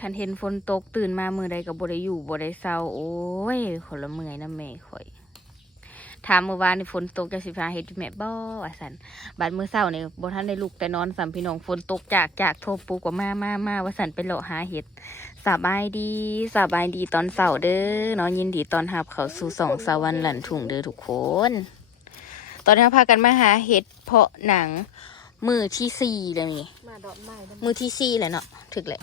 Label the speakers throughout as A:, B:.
A: คันเห็นฝนตกตื่นมามือใดกับบได้อยู่บได้เศร้า โอ้ยคนละเมื่อยนะแม่ข่อยถามเมื่อวานนี่ฝนตกจะสิฟ้าเฮ็ดอยู่แม่บ่ว่าสันบัดมื้อเช้านี่บ่ทันได้ลุกแต่นอนสามพี่น้องฝนตกจากจากโทรปลุกว่ามามามาว่าสันไปเลาะหาเห็ดสบายดีสบายดีตอนเช้าเด้อเนาะยินดีตอนรับเข้าสู่สองสวรรค์หลันถุงเด้อทุกคน ตอนนี้เราพากันมาหาเห็ดเพาะหนัง มือที่สี่แล้วนี่
B: มาดอกไม้ได้
A: มือที่สี่แหละเนาะถึกแหละ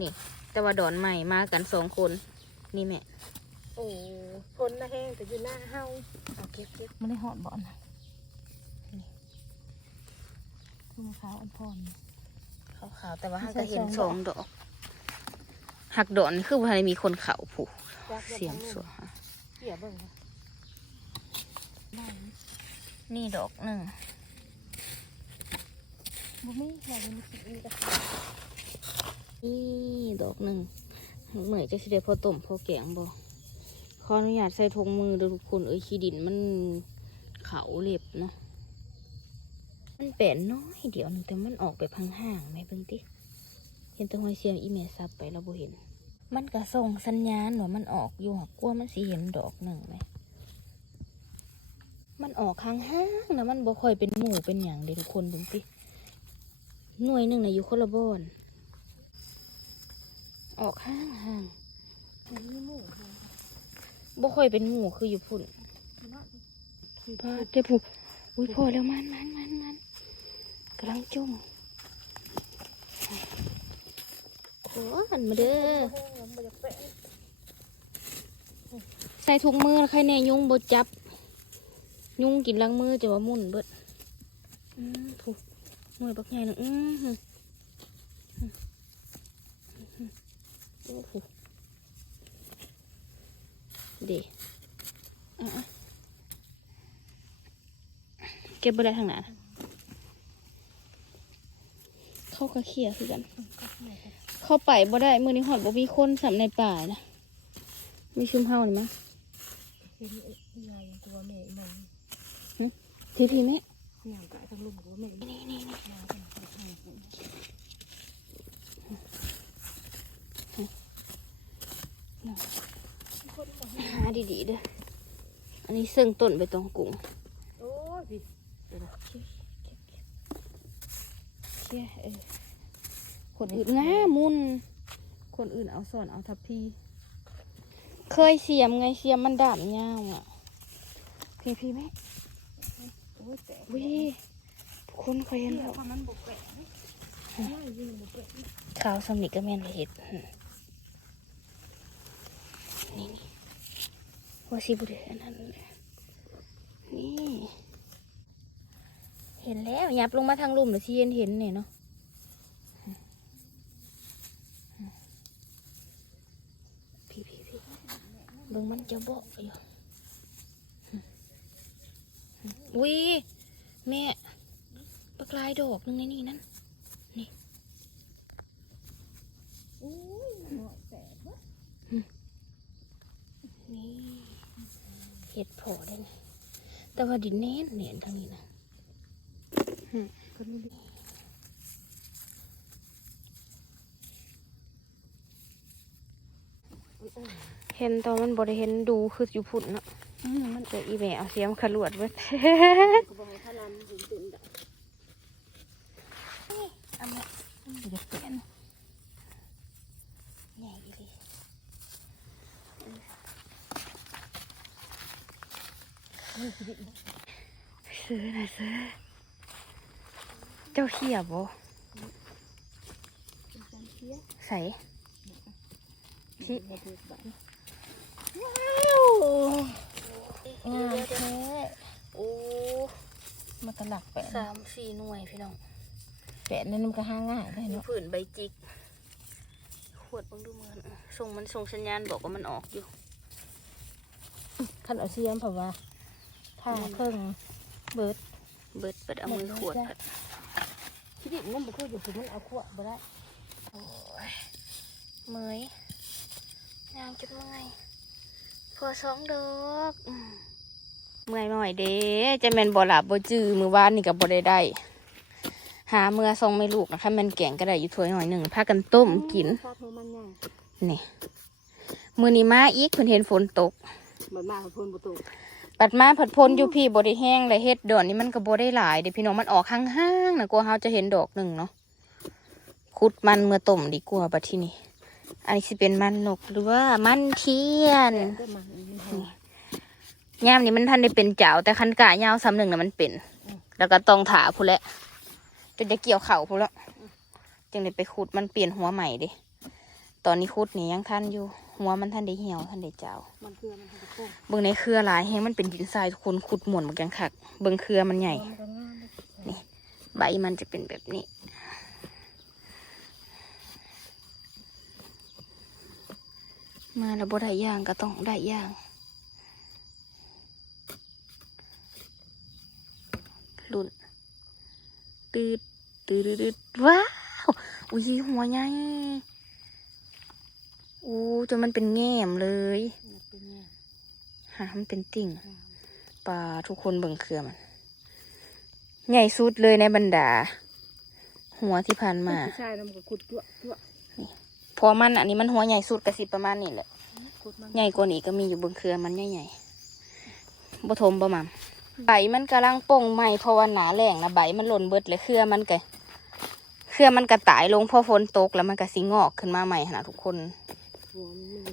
A: นี่ แต่ว่าดอนใหม่มากันสองคน นี่แม่
B: โอ้พ้นนะแห้งแต่อยู่หน้าเฮาเอาเก็บเก็บ
C: มันได้หอดบ่อนนะคือมะพร้าวอันพร
A: ขาวๆแต่ว่าหักก็เห็นสองดอกหักดอนนี่คือว่ามีคนเขาผูก
B: จัก
A: เสียงสวย
B: เกี่ยเบิ่งค่ะ
A: นี่ดอกหนึ่ง
C: บ่มีเราเป็นสิมีแต่
A: นี่ดอกหนึ่งเหมือนจะสิเดพอต้มพอแกงบ่ขออนุญาตใส่ถุงมือเด้อทุกคนเอ้ยขี้ดินมันเขาเล็บเนาะมันแปนน้อยเดี๋ยวหนึงแต่มันออกไปพังห่างไหมเบิ่งติเห็นตัวหอเสียมอีเมซับไปเราบ่เห็น มันก็ส่งสัญญาณว่ามันออกอยู่หักกลัวมันสิเห็นดอกหนึ่งไหมมันออกข้างห้างนะมันบ่ค่อยเป็นหมู่เป็นอย่างเด้ทุกคนเบิ่งติหน่วยหนึ่งนะอยู่คนละบอน ออกห้างห้าง
B: มันมีหมูค่ะ
A: ๆบ่ค่อยเป็นหมู่คืออยู่พุ่นพาได้ผูกอุ้ยพอแล้วมันมันมันมันกำลังจุ่มโอ้หันมาเด้อ
B: แห้งแล้วมันจะแปะ
A: ใส่ถุงมือใครแน่ยุงบ่จับ ยุงกินหลังมือจะว่ามุ่นเบิดอืมผูกหน่วยบักใหญ่หนึ่งอืมหืมอืมอืมโอ้โห เดอะอะเก็บไปได้ทางไหนเข้ากระเขียคือกัน เข้าไปบ่ได้ มือนี้หอดบ่มีคนสำในป่านะ มีชุมเฮานี่มั้ง
B: เห็นใหญ่ตัวแม่อีหนึ่ง
A: พี่พี่แม่
B: เนี่ยกะทั้งลุมตัวแม่อี
A: นี่นี่นี่
B: มาเป็น
A: หา ดีๆเด้อ อันนี้ซึ่งต้นไปตรงกุ้ง
B: โอ้ยพี่
A: เชี่ยเออคนอื่นง่ามุน คนอื่นเอาสอนเอาทับพีเคยเสียมไงเสียมมันดาบยาวอะ พี่พี่แม่
B: โอ้ยแตก
A: วิทุกคนเคยเห็น
B: เกี่ย
A: แล้วว
B: เพราะมันบกแปะไม่ยิงบกแปะ
A: ขาวสำนิกก็แม่นเลยเห็ดอืมนี่นี่ ว่าสิบุเดอันนั้นนี่เห็นแล้วยับลงมาทางลุ่มหรือที่เห็นเห็นเนี่ยเนาะพี่พี่พี่เบิ่งมันจะบอกอยู่อุ้ยแม่ปลากลายดอกหนึงในนี่นั่น
B: โอ้ยหัวแตก
A: นี่ เห็ดโผล่ได้ไหมแต่ว่าดินแน่นเน่นทางนี้นะ
B: ก็นี่ดิ
A: เห็นตอนมันบริเห็นดูคืออยู่พุ่นเนาะอืมมันเจออีแม่เอาเสียมขลวดเว้ย
B: ก็บอกให้พลันถึงตื่นดัก
A: เอามาเดี๋ยวเปลี่ยนใหญ่ดี ซื้อนะซื้อ เจ้าเขียบบ่
B: เป็นการเที่ย
A: ใส่
B: ที่มาดูบ้าน
A: งามแท้โอ้
C: มันกระหลักแปะ
A: สามสี่หน่วยพี่น้อง
C: แปะนั่นมันก็ห้าง่ายได้
A: มี
C: เนาะ
A: ผื่นใบจิก ขวดเบังดูเหมือนอะส่งมันส่งสัญญาณบอกว่ามันออกอยู่
C: ขันเอาเสียมเพราะว่า ถ้าเพิ่งเบิด
A: เบิดเปิดเอามือขวดผัด
C: ชีวิตมันบ่คืออยู่ถึงมันเอาขวดบ่ได้
A: เมยงามจุดเมื่อยพอสองดอกอืมเมื่อยหน่อยเด้จะแมนบ่หลับบ่จื้อมือวานนี่กับบ่ได้ได้หาเมื่อทรงไม่ลูกนะคะแมันแกงก็ได้อยู่ถ้วยหน่อยหนึ่งพากันต้มกิน
B: ชอบมันใหญ่
A: นี่มือนี้มาอีกเพิ่นเห็นฝนตก
B: เหมือนมาของพ่นประตู
A: ปัดมาผัดพลอยู่พี่บได้แห้งเลยเฮ็ดดอนนี่มันก็บ่ได้หลายเดี๋ยวพี่น้องมันออกข้างๆนะกลัวเฮาจะเห็นดอกหนึ่งเนาะขุดมันเมื่อต้มดีกว่าบัดที่นี่อันนี้สิเป็นมันนกหรือว่ามันเทียน
B: ก็มันมันหอม
A: ยามนี้มันทันได้เป็นเจ้าแต่คันกะยาวซ้ำหนึ่งน่ะมันเป็น แล้วก็ต้องถาพู้นแหละจนจะเกี่ยวเข่าพู้นแล้วจึงได้ไปขุดมันเปลี่ยนหัวใหม่เดิตอนนี้ขุดนี่ยังทันอยู่ หัวมันทันได้เหี่ยวทันได้เจ้า
B: มันคือมันคือโค้ง
A: เบิ่งในเครือหลายแฮงมันเป็นดินทรายทุกคนขุดหมุนบักยังคักเบิ่งเครือมันใหญ่
B: มันก็งามเลย
A: ใบมันจะเป็นแบบนี้ มาแล้วบ่ได้ย่างก็ต้องได้ย่าง ลุ่นตืดตืดตืดว้าว อุ้ยหัวใหญ่ อู้จนมันเป็นแง่มเลย
B: มันเป็นไง
A: หามันเป็นติ่งปลาทุกคนเบิ่งเครือมัน ใหญ่สุดเลยในบรรดา หัวที่ผ่านมา
B: ใช่แล้วมันก็ขุดตัวตัว
A: เพอมันอันนี้มันหัวใหญ่สุดกระสิประมาณนี้แหละ
B: ขุดมัน
A: ใหญ่กว่านี้ก็มีอยู่เบนเครือมันใหญ่ๆบ่ทมบ่มัมใบมันกำลังป่งใหม่เพราะว่าหนาแรงนะใบมันหล่นเบิดเลยเครือมันก็เครือมันกระตายลงเพอฝนตกแล้วมันก็สิงอกขึ้นมาใหม่หั่นนะทุกคน
B: หัวมันไม่มี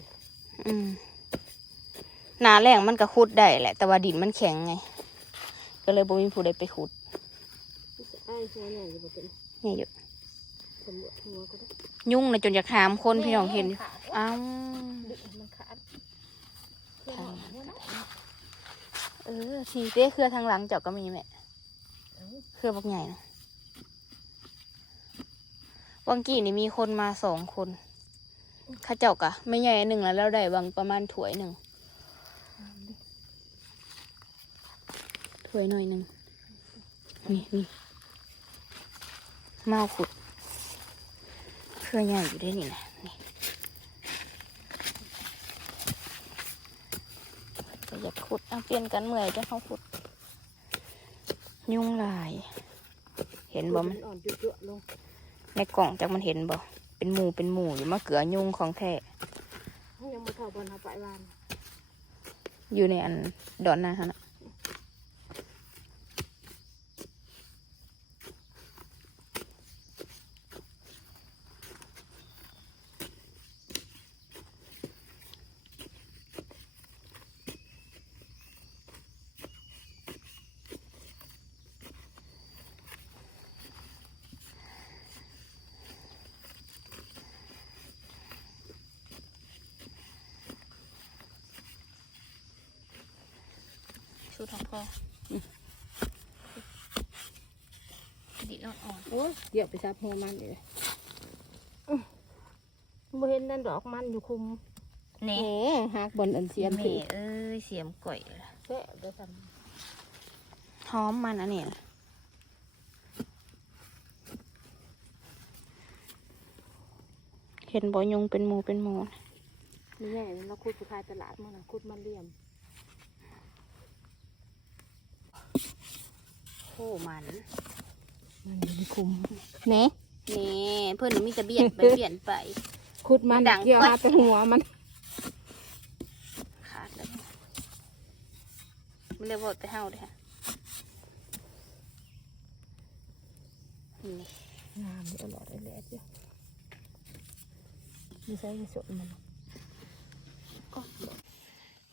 A: อืมหนาแรงมันก็ขุดได้แหละ แต่ว่าดินมันแข็งไง ก็เลยบ่มีผู้ใดไปขุด
B: ไอ้หัวใหญ่จะเป็น
A: เนี่ยอยู่
B: สำรวจหัวก็ได้
A: ยุ่งนะจนอยากหามคนพี่น้องเห็นอยู่อ้าว
B: ดึกมันขาดคือหัวหัวนะ
A: เออทีเต้เครือทางหลังเจ้าก็มีแม่
B: เอ้า
A: เครือบักใหญ่นะวังกี้นี่มีคนมาสองคนเข้าเจ้ากะไม่ใหญ่หนึ่งแล้วเราได้บางประมาณถ้วยหนึ่งถ้วยหน่อยหนึ่งนี่นี่เมาขุดเครือใหญ่อยู่ได้นี่นะนี่ก็อยากขุดเอาเปลี่ยนกันเมื่อยจะเขาขุด ยุ่งหลาย เห็นบ่มัน
B: อ่อนจุ๊ๆลง
A: ในกล่องจากมันเห็นบ่ เป็นหมูเป็นหมูอยู่มะเขือยุงของแท้
B: เขายังมาเข้าบนหาปลายวาน
A: อยู่ในอันดอนหน้าฮะ นะชุดของพ่อดินอ่อน
B: โอ้ยเดี๋ยวไปซับหัวมันเลยบ่เห็นนั่นดอกมันอยู่คุม
A: ๆนี่
B: เอ๋หักบนอันเสียม
A: แม่
B: ถือ
A: เอ้ยเสียมก่อยล่ะ
B: แซ่บได้ท
A: หอมมันอันนี้ล่ะเห็นบ่ยุงเป็นหมูเป็นหมูนะำ
B: นี่ไงเราคุดไปขายตลาดมันน่ะคุดมันเลี่ยม
A: โอ้มัน
B: มันอยู่ในคุม
A: เน่นี่เพื่อนมีแต่เบียนไปเบียนไป
B: คุดมัน
A: ดัง
B: เกี่ยวหาแต่หัวมัน
A: ขาดแล้วมันเลยบอกแต่เฮาเด้อค่ะนี่
B: งามนี่อร่อยเลยแหละเจ้ามีใส่ในสดมัน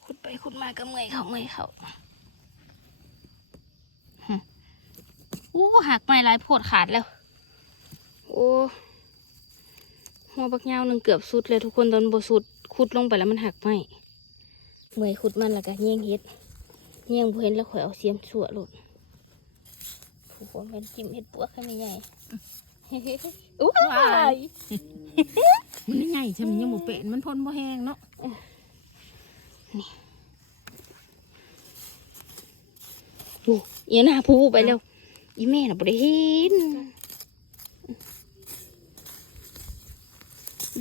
A: ขุดไปขุดมาก็เมื่อยเขาเมื่อยเขาหึโอ้หักไม่ลายโพดขาดแล้ว โอ้หัวบักยาวหนึ่งเกือบสุดเลยทุกคนตอนบสุดขุดลงไปแล้วมันหักไม่เมื่อยขุดมันแล้วก็เงี้ยงเฮ็ดเงี้ยงบ่เห็นแล้วข่อยเอาเสียมสั่วหลุดผูกผมเป็นจิ้มเฮ็ดปวกให้ไม่ใหญ่อู้วาย
B: มันใหญ่ใช่ไหมยังหมูเป็ดมันทนบ่แห้งเนาะ
A: ดูเอียหน้าพูไปแล้ว อีแม่น่ะบ่ได้เห็น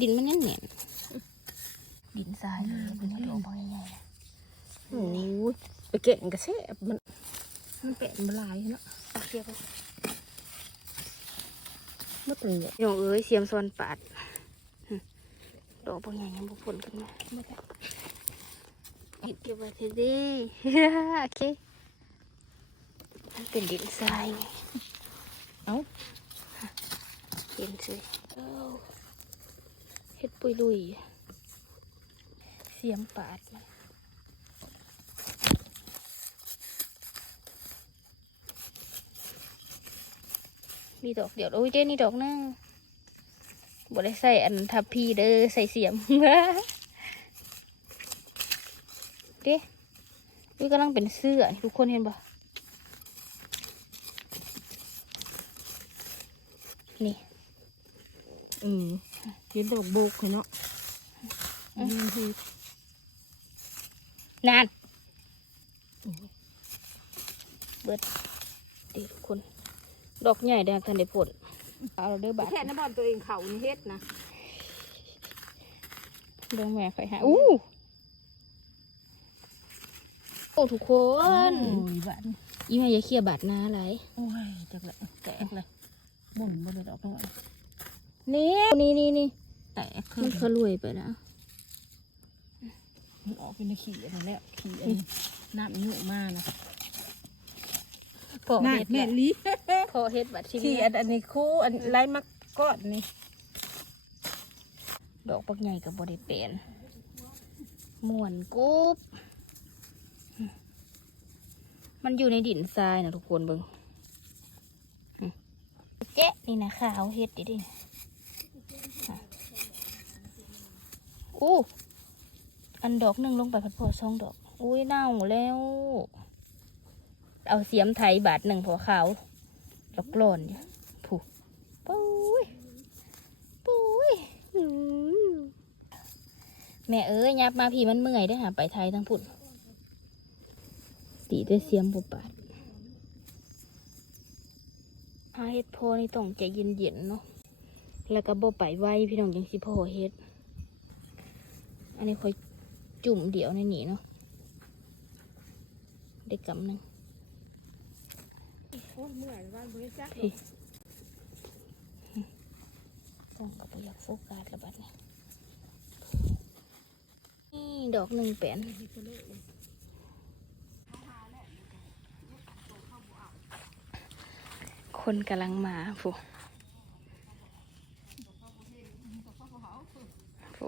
A: ดินมันแน่นๆดินทรายเลยเป็นดอกบางใหญ่
B: โอ้ยไปเก่งกระแซ่บมันมันเป็ดมันลายเนาะ
A: ตักเทียบไป
C: เมื่อเป็นเนี่ย
A: พี่น้องเอ้ยเสียมซอนปาดหึดอกบางอย่างยังบุผลกันมาไม่ได้เก็บไว้เถอะเด้โอเค มันเป็นดินทรายไง
C: เอ้า
A: เห็นสิเอ้าเฮ็ดปุยลุย เสียมปาดมามีดอกเดียวโอ้ยเด้นี่ดอกหนึงบ่ได้ใส่อันทับพีเด้อใส่เสียมเด้วิกำลังเป็นเสื้อนี่ทุกคนเห็นบ่ นี่
C: อืมเห็นแต่บอกโบกเลยเนาะอืมคือ
A: นานเบิดดีทุกคน ดอกใหญ่แดงทันได้ผลเอาเด้อบาท
B: แค่น้ำบอลตัวเองเขานี่เฮ็ดนะ
A: เรื่องแม่ใครหาอู้โอ้ทุกคน
C: โอ้ยบ้าน
A: อีแม่อย่าเคลียร์บาทหน้าอะไร
C: โอ้ยจักเลยแตกเลย หมุนบนดอกน้อย
A: นี่นี่นี่นี่
C: แตกขึ้
A: มันนเขารวยไปนะ
C: มันออกเป็นขี้อันนั้นแล้วขี้อันนี้น้ำยุ่มากนะ
A: พอ
C: น้า
A: เฮ็ด
C: แม่
A: แม่
C: ลี
A: พอเฮ็ดบัตรชี
C: ขี้
A: วิ
C: อั
A: ต
C: นอันนี้คู่อันไล่มักก้อนนี่
A: ดอกปักใหญ่กับบริเป็นม่วนกุ๊บมันอยู่ในดินทรายนะทุกคนเบิ่งอืม แกะนี่นะขาวเฮ็ดดิดิอู้อันดอกหนึ่งลงไปพัดพอสองดอก อุ้ยเน่าแล้ว เอาเสียมไทยบาทหนึ่งพอขาวดอกกลอนอยู่ผูปุ้ยปุ้ยแม่เอ้ยยับมาพี่มันเมื่อยได้อหาไปไทยทั้งพุ่นตีด้วยเสียมบุบาท หาเฮ็ดพอนี่ต้องใจเย็นๆเนาะ แล้วก็บ่ไปไวพี่น้องจังสิพ่อเฮ็ด อันนี้ค่อยจุ่มเดี๋ยวในนี้เนาะเด็กกำหนึ่ง
B: โอ้ยเมื่อยว่าบริจาค
A: พี่ต้องกับอยากโฟกัสแล้วบัดนี้นี่ ดอกหนึ่งแปน คนกำลังมาฟูฟู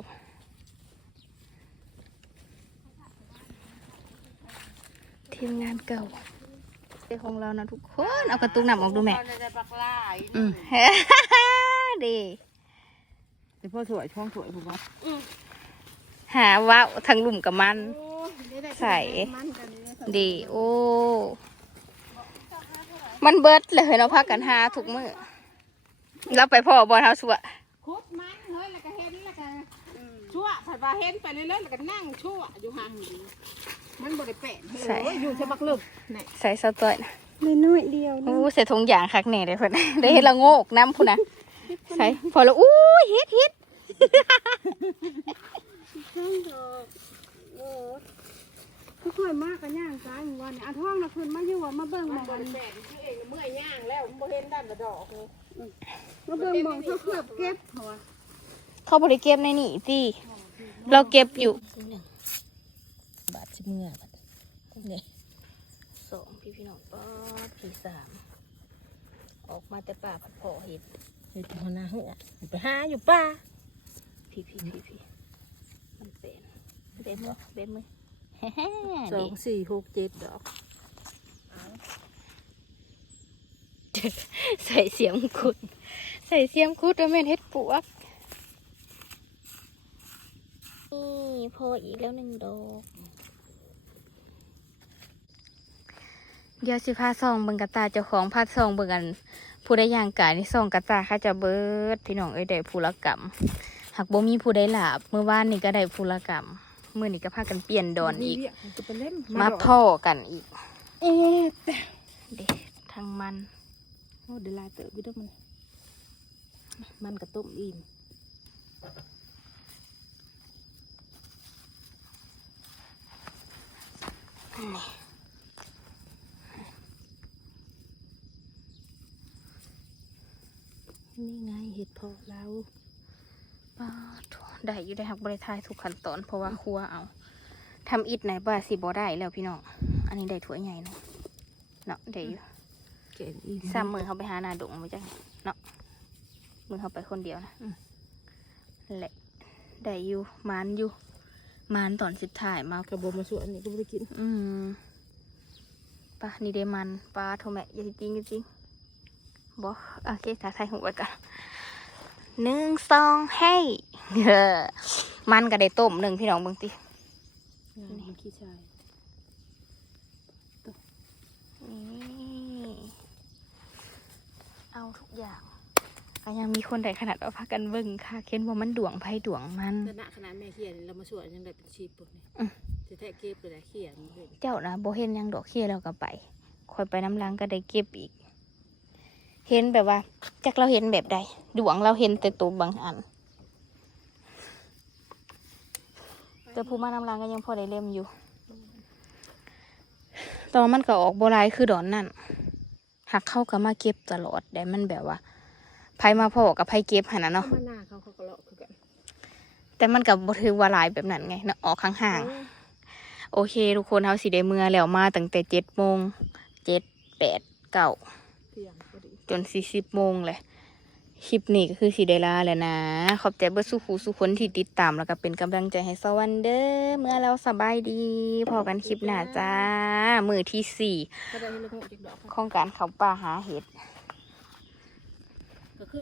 A: ทีมงานเก่าเจ้าของเรานะทุกคน เอากระตุกหนำออกดูแม่
B: จะปักลาย
C: อืม
A: ดี
C: แต่พ่อสวยช่องสวยผมว่า
A: หาว่าวทั้งลุ่มกับมัน
B: โอ้ยได้ได้
A: ใส่
B: มันกันนี่นะ
A: ดี โอ้ มันเบิดเลยเนาะพักกันหาทุกมือเราไปพ่อบอลเท้าสัว
B: คุดมันเฮ้ยแล้วก็เห็นแล้วก็ชั่วผัดว่าเห็นไปเรื่อยๆแล้วก็นั่งชั่วอยู่ห่างอยู่มันบริแปะโอ้ยอยู่ใช่บักลึกไหน
A: ใส่ซอสต้อยนะ
B: น้อยเดียว
A: โอ้ใส่ถุงยางคักแน่เลยเพิ่นได้เห็นละโงกน้ำพุ่นนะใส่พอแล้วอู้ยเฮ็ดเฮ็ด
B: ช่างดอกโอ้ทุกคนมากกันย่างซ้ายวันนี้อันท้องนะคืนมาอยู่ว่ามาเบิ่งมองมันแดดที่เองเมื่อยย่างแล้วบ่เห็นด้านกระดอกเลยมาเบิ่งมองเขาเกือบเก็บหัว
A: เขาบริเก็บในนี่สิเราเก็บอยู่
C: บาดชิเมื่อบัดนี่
A: สองพี่พี่น้องป๊อดพี่สามออกมาแต่ป่าผัดพอเห็ด
C: เฮ็ดหัวหน้าหัวไปหาอยู่ป่า
A: พี่พี่พี่พี่มันเป็นเป็นบ่เป็นมือแฮ่
C: สองสี่หกเจ็ดดอก
A: ใส่เสียมคุด ใส่เสียมคุดแล้วแม่นเฮ็ดปวก นี่พออีกแล้วหนึ่งดอกเดี๋ยวสิพาซองเบิ่งกระตาเจ้าของพาซองเบิ่งกัน ผู้ใดย่างกายนี่ซองกระตาเขาจะเบิดพี่น้องเอ้ยได้ผู้ละกรรมหากบ่มีผู้ใดหลาบเมื่อวานนี่ก็ได้ผู้ละกรรม มื้อนี้ก็พากันเปลี่ยนดอนอีก
B: จะไปเล่น
A: มาพ่อกันอีก
B: เอ๊ะ
A: เด็ทางมัน
C: โอ้เดี๋ยวลายเติบอยู่เด้วยมัน มันกระต้มอิ่ม
A: นี่ไง
C: เห็ดเพาะแล้ว
A: ป้าโถ่ได้อยู่ได้หักบริทายทุกขั้นตอนเพราะว่าครัวเอาทำอิดไหนบ้าสิบ่ได้แล้วพี่น้องอันนี้ได้ถ้วยใหญ่เนาะเนาะได้อยู่
C: แกงอีก
A: สามมือเขาไปหาหนาดงมาจังเนาะมือเขาไปคนเดียวนะนั่นแหละได้อยู่มานอยู่มานตอนสุดท้ายมาก
C: ระบอกมาสวนนี่ก็ไม่ได้กิน
A: อืมปะนี่ได้มันปลาโทแมะอย่าสิจริงอย่าจริงบอโอเคถ่ายถ่ายหัวกัน หนึ่งสองให้เออมันก็ได้ต้มหนึ่งพี่น้องเบางที
C: มันขี้ชาย
A: นี่เอาทุกอย่างก็ยังมีคนใดขนาดเอาพากันเบิ่งค่ะเค้นว่ามันดวงไพ่ดวงมัน
C: ขนาดขนาดแม่เขียนเรามาสวนยังได้เป็นชีพปุ๊บนี่
A: อืม
C: จะแทะเก็บไปได้เขียนเลย
A: เจ้านะโบเห็นหยังดอกเขี้ยแล้วก็ไปคอยไปน้ำล้างก็ได้เก็บอีก เห็นแบบว่าจักเราเห็นแบบใดดวงเราเห็นแต่ตัวบางอัน แต่ผู้มาน้ำล้างก็ยังพอได้เล่มอยู่ตอนมันก็ออกโบรายคือดอนนั่นหักเข้าก็มาเก็บตลอดแต่มันแบบว่าไผมาพ่อกับไผเก็บหันนะเนาะ
C: เขามาหน้าเขาเขาก็เลาะคือกัน
A: แต่มันกับบ่ถือว่าหลายแบบนั้นไงเนาะออกห่างๆโอเค ทุกคนเฮาสิได้เมื่อแล้วมาตั้งแต่เจ็ดโมงเจ็ดแปดเก้า
C: เที่ยงพอดี
A: จนสี่สิบโมงเลยคลิปนี้ก็คือสีเดลาแล้วนะ ขอบใจเบิร์สุขูสุคนที่ติดตามแล้วก็เป็นกำลังใจให้สวันเดอร์เมื่อเราสบายดี พอกันคลิปหน้าจ้า มือที่สี่
C: เขาได้ให้ลูกหัวจิกดอก
A: ของการเขาป่าหาเห็ด
C: ก็คือ